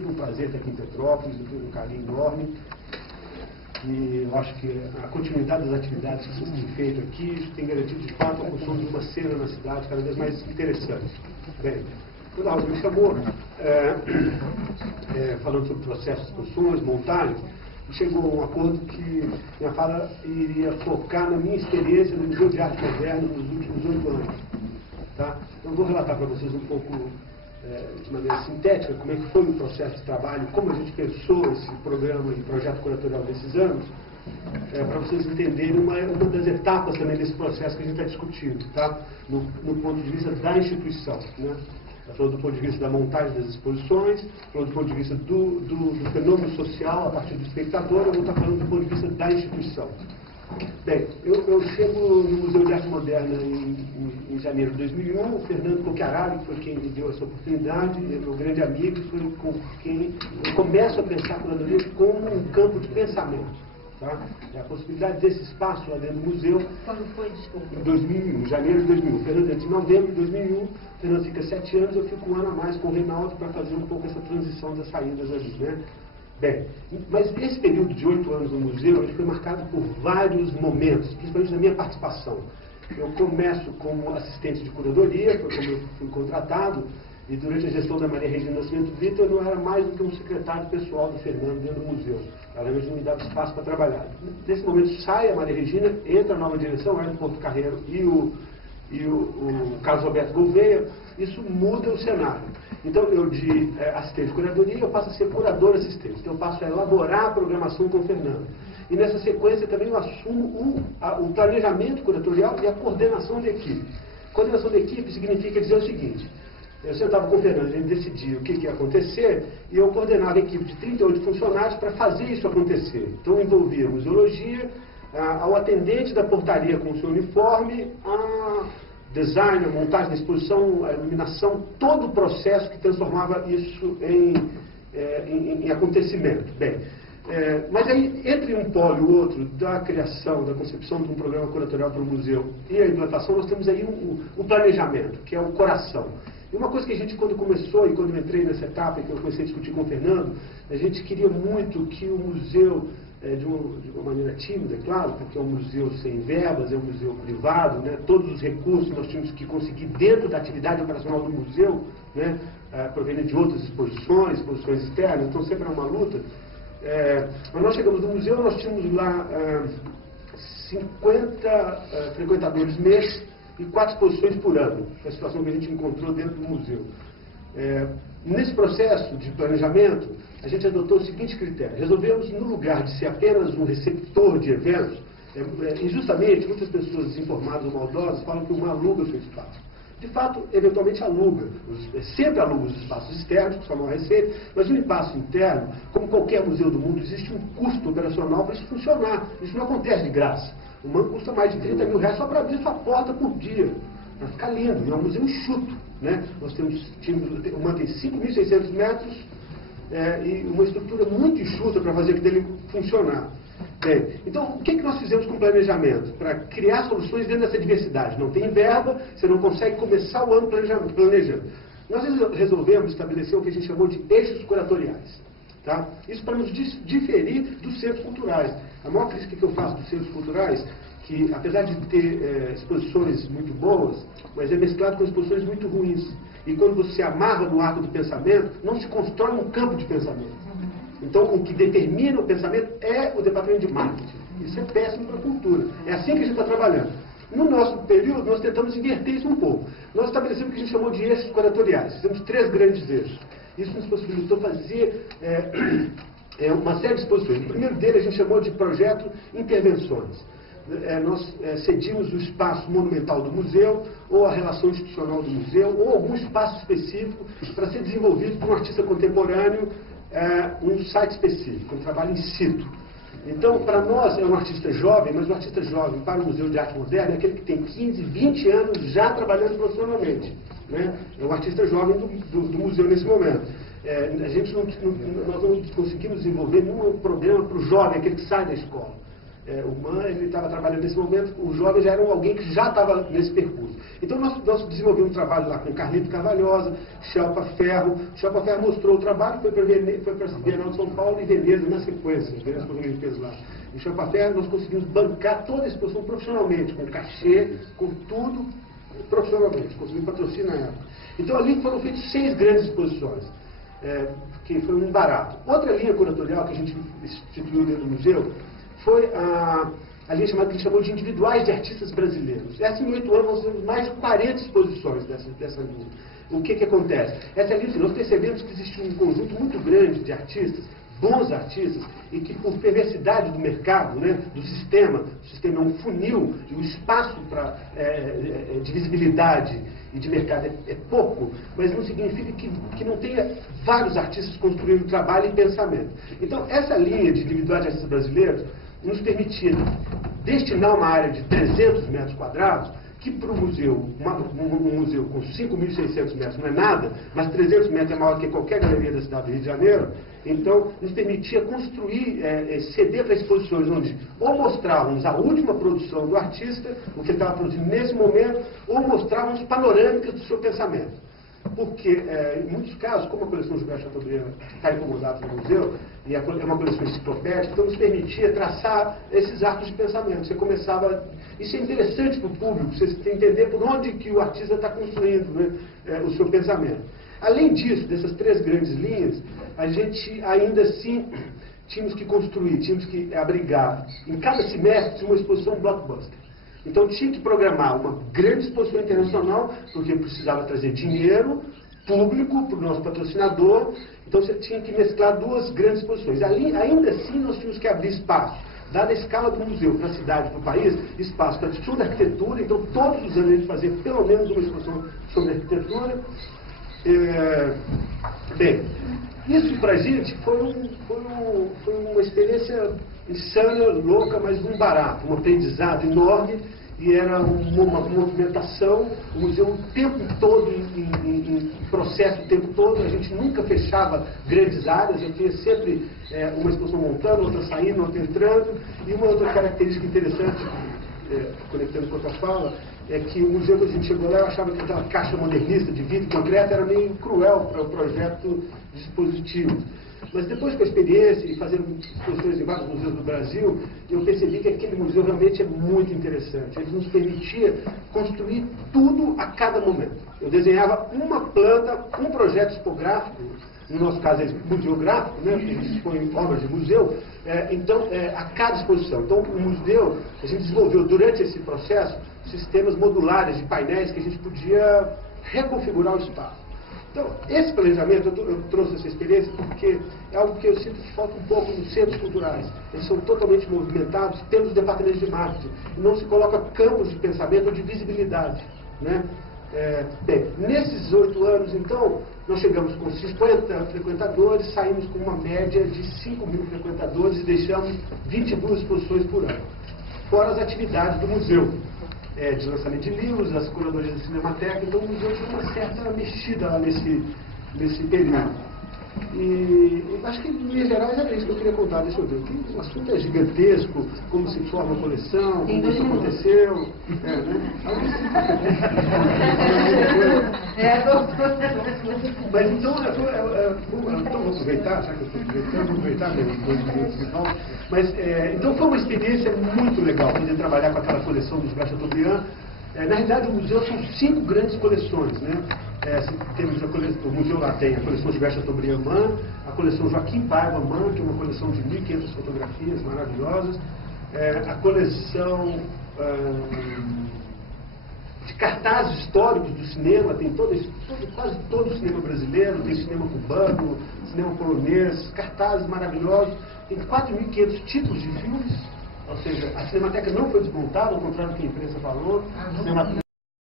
Um prazer estar aqui em Petrópolis, eu tenho um carinho enorme. E eu acho que a continuidade das atividades que vocês têm feito aqui tem garantido de fato a construção de uma cena na cidade cada vez mais interessante. Bem, quando a Rosa me chamou, falando sobre processos de construções, montagens, chegou a um acordo que minha fala iria focar na minha experiência no Museu de Arte Moderna nos últimos 8 anos. Tá? Eu vou relatar para vocês um pouco de maneira sintética, como é que foi o processo de trabalho, como a gente pensou esse programa e projeto curatorial desses anos, para vocês entenderem uma das etapas também desse processo que a gente está discutindo, tá? No ponto de vista da instituição. Né? Falou do ponto de vista da montagem das exposições, falou do ponto de vista do fenômeno social a partir do espectador, eu vou estar falando do ponto de vista da instituição. Bem, eu chego no Museu de Arte Moderna em janeiro de 2001, o Fernando Cocchiarelli, que foi quem me deu essa oportunidade, meu grande amigo, foi com quem eu começo a pensar a curadoria como um campo de pensamento. Tá? A possibilidade desse espaço lá dentro do museu. Quando foi, desculpa? Em 2001, janeiro de 2001. O Fernando entra em novembro de 2001, o Fernando fica 7 anos, eu fico um ano a mais com o Reinaldo para fazer um pouco essa transição das saídas ali, né? Bem, mas esse período de 8 anos no museu, ele foi marcado por vários momentos, principalmente na minha participação. Eu começo como assistente de curadoria, foi como eu fui contratado, e durante a gestão da Maria Regina Nascimento Vitor, eu não era mais do que um secretário pessoal do Fernando dentro do museu. Ela mesmo me dava espaço para trabalhar. Nesse momento sai a Maria Regina, entra a nova direção, Hélio Porto Carreiro e o Carlos Roberto Gouveia, isso muda o cenário. Então, eu de assistente de curadoria, eu passo a ser curador assistente. Então, eu passo a elaborar a programação com o Fernando. E nessa sequência também eu assumo o planejamento curatorial e a coordenação da equipe. Coordenação da equipe significa dizer o seguinte: eu sentava com o Fernando, a gente decidia o que ia acontecer, e eu coordenava a equipe de 38 funcionários para fazer isso acontecer. Então, envolvia a museologia, ao atendente da portaria com o seu uniforme, a design, a montagem da exposição, a iluminação, todo o processo que transformava isso em acontecimento. Bem, mas aí, entre um polo e o outro, da criação, da concepção de um programa curatorial para o museu e a implantação, nós temos aí o planejamento, que é o coração. E uma coisa que a gente, quando começou, e quando eu entrei nessa etapa, que eu comecei a discutir com o Fernando, a gente queria muito que o museu, de uma maneira tímida, é claro, porque é um museu sem verbas, é um museu privado, né? Todos os recursos nós tínhamos que conseguir dentro da atividade operacional do museu, né? Proveniente de outras exposições externas, então sempre era uma luta. Mas nós chegamos no museu, nós tínhamos lá 50 frequentadores mês e 4 exposições por ano. Foi a situação que a gente encontrou dentro do museu. Nesse processo de planejamento, a gente adotou o seguinte critério: resolvemos, no lugar de ser apenas um receptor de eventos, injustamente, muitas pessoas desinformadas ou maldosas falam que uma aluga o seu espaço. De fato, eventualmente aluga, sempre aluga os espaços externos, que são maior receita, mas no espaço interno, como qualquer museu do mundo, existe um custo operacional para isso funcionar. Isso não acontece de graça. O MAN custa mais de 30 mil reais só para abrir sua porta por dia, para ficar lindo. E é um museu enxuto. Né? Nós o MAN tem 5.600 metros e uma estrutura muito enxuta para fazer aquilo funcionar. Bem, então, o que nós fizemos com o planejamento? Para criar soluções dentro dessa diversidade. Não tem verba, você não consegue começar o ano planejando. Nós resolvemos estabelecer o que a gente chamou de eixos curatoriais. Tá? Isso para nos diferir dos centros culturais. A maior crítica que eu faço dos centros culturais, que apesar de ter exposições muito boas, mas é mesclado com exposições muito ruins. E quando você amarra no arco do pensamento, não se constrói um campo de pensamento. Então, o que determina o pensamento é o departamento de marketing. Isso é péssimo para a cultura. É assim que a gente está trabalhando. No nosso período, nós tentamos inverter isso um pouco. Nós estabelecemos o que a gente chamou de eixos curatoriais. Fizemos 3 grandes eixos. Isso nos possibilitou fazer uma série de exposições. O primeiro dele a gente chamou de projeto Intervenções. Nós cedimos o espaço monumental do museu, ou a relação institucional do museu, ou algum espaço específico para ser desenvolvido por um artista contemporâneo, um site específico, um trabalho in situ. Então, para nós, é um artista jovem, mas um artista jovem para o Museu de Arte Moderna é aquele que tem 15, 20 anos já trabalhando profissionalmente. Né? É um artista jovem do museu nesse momento. Nós não conseguimos desenvolver nenhum programa para o jovem, aquele que sai da escola. o MAN, ele estava trabalhando nesse momento, os jovens já eram alguém que já estava nesse percurso. Então nós desenvolvemos um trabalho lá com Carlito Carvalhosa, Chelpa Ferro. Chelpa Ferro mostrou o trabalho, foi para a Bienal de São Paulo e Veneza na sequência, Veneza que a gente fez lá. Em Chelpa Ferro nós conseguimos bancar toda a exposição profissionalmente, com cachê, com tudo profissionalmente, conseguimos patrocínio na época. Então ali foram feitas 6 grandes exposições, que foi um barato. Outra linha curatorial que a gente instituiu dentro do museu foi a linha chamada, que ele chamou de individuais de artistas brasileiros. Essa, em 8 anos, nós temos mais de 40 exposições dessa linha. O que acontece? Essa linha, nós percebemos que existe um conjunto muito grande de artistas, bons artistas, e que por perversidade do mercado, né, do sistema, o sistema é um funil, e o espaço de visibilidade e de mercado é pouco, mas não significa que não tenha vários artistas construindo trabalho e pensamento. Então, essa linha de individuais de artistas brasileiros nos permitia destinar uma área de 300 metros quadrados, que para o museu, um museu com 5.600 metros não é nada, mas 300 metros é maior que qualquer galeria da cidade do Rio de Janeiro. Então, nos permitia construir, ceder para exposições onde ou mostrávamos a última produção do artista, o que ele estava produzindo nesse momento, ou mostrávamos panorâmicas do seu pensamento. Porque, em muitos casos, como a coleção Gilberto Chateaubriand está incomodada no museu, e é uma coleção enciclopédica, então nos permitia traçar esses arcos de pensamento. Você começava... Isso é interessante para o público, você entender por onde que o artista está construindo, né, o seu pensamento. Além disso, dessas 3 grandes linhas, a gente ainda assim tínhamos que construir, tínhamos que abrigar, em cada semestre, uma exposição blockbuster. Então tinha que programar uma grande exposição internacional, porque precisava trazer dinheiro público para o nosso patrocinador, então você tinha que mesclar 2 grandes exposições. Ainda assim nós tínhamos que abrir espaço, dada a escala do museu para a cidade, para o país, espaço para estudo da arquitetura, então todos os anos a gente fazia pelo menos uma exposição sobre arquitetura. Bem, isso para a gente foi uma experiência insana, louca, mas um barato, um aprendizado enorme, e era uma movimentação, o museu o tempo todo, em processo o tempo todo, a gente nunca fechava grandes áreas, eu tinha sempre uma exposição montando, outra saindo, outra entrando, e uma outra característica interessante, conectando com a tua fala, é que o museu, quando a gente chegou lá, eu achava que aquela caixa modernista de vidro concreto era meio cruel para o projeto de dispositivos. Mas depois com a experiência e fazendo exposições em vários museus do Brasil, eu percebi que aquele museu realmente é muito interessante. Ele nos permitia construir tudo a cada momento. Eu desenhava uma planta, um projeto tipográfico, no nosso caso é museográfico, né, porque a gente expõe obras de museu, a cada exposição. Então, o museu, a gente desenvolveu durante esse processo sistemas modulares de painéis que a gente podia reconfigurar o espaço. Então, esse planejamento, eu trouxe essa experiência porque é algo que eu sinto que falta um pouco nos centros culturais. Eles são totalmente movimentados, temos departamentos de marketing, e não se coloca campos de pensamento ou de visibilidade, né? Bem, nesses 8 anos, então, nós chegamos com 50 frequentadores, saímos com uma média de 5.000 frequentadores e deixamos 22 exposições por ano. Fora as atividades do museu, de lançamento de livros, as curadorias da Cinemateca, então o museu tinha uma certa mexida lá nesse período. E acho que, em linhas gerais, era isso que eu queria contar. Deixa eu ver. O assunto é gigantesco, como se forma a coleção, como isso aconteceu. Mas então, vou aproveitar, já que eu estou aproveitando, vou aproveitar mesmo. Mas, então foi uma experiência muito legal poder trabalhar com aquela coleção dos Gilberto Chateaubriand. Na realidade, o museu são 5 grandes coleções, né? Temos o museu lá tem a coleção Gilberto Chateaubriand MAN, a coleção Joaquim Paiva MAN, que é uma coleção de 1.500 fotografias maravilhosas, a coleção de cartazes históricos do cinema, tem quase todo o cinema brasileiro, tem cinema cubano, cinema polonês, cartazes maravilhosos, tem 4.500 títulos de filmes. Ou seja, a Cinemateca não foi desmontada, ao contrário do que a imprensa falou.